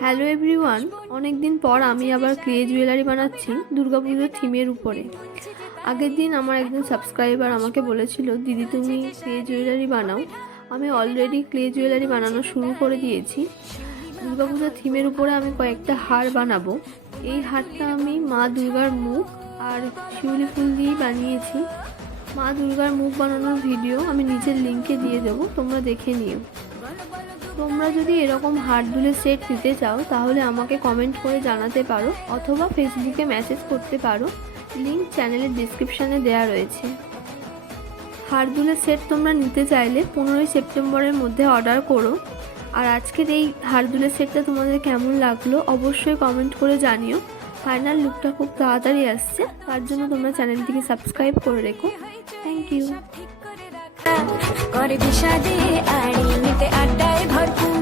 Hello everyone, অনেক দিন পর আমি আবার ক্লে জুয়েলারি বানাচ্ছি দুর্গাপুজোর থিমের উপরে। আগের দিন আমার একজন সাবস্ক্রাইবার আমাকে বলেছিল, দিদি তুমি ক্লে জুয়েলারি বানাও। আমি অলরেডি ক্লে জুয়েলারি বানানো শুরু করে দিয়েছি। দুর্গাপুজোর থিমের উপরে আমি কয়েকটা হার বানাবো। এই হারটা আমি মা দুর্গার মুখ আর শিউলি ফুল দিয়েই বানিয়েছি। মা দুর্গার মুখ বানানোর ভিডিও আমি নিচের লিঙ্কে দিয়ে দেবো, তোমরা দেখে নিও। তোমরা যদি এরকম হার দুলের সেট নিতে চাও তাহলে আমাকে কমেন্ট করে জানাতে পারো অথবা ফেসবুকে মেসেজ করতে পারো, লিঙ্ক চ্যানেলের ডিসক্রিপশানে দেওয়া রয়েছে। হার দুলের সেট তোমরা নিতে চাইলে 15ই সেপ্টেম্বরের মধ্যে অর্ডার করো। আর আজকের এই হার দুলের সেটটা তোমাদের কেমন লাগলো অবশ্যই কমেন্ট করে জানিও। ফাইনাল লুকটা খুব তাড়াতাড়ি আসছে, তার জন্য তোমরা চ্যানেলটিকে সাবস্ক্রাইব করে রেখো। Thank you. করে বিষাদে আড়ি নিতে আড্ডায় ভরপুর।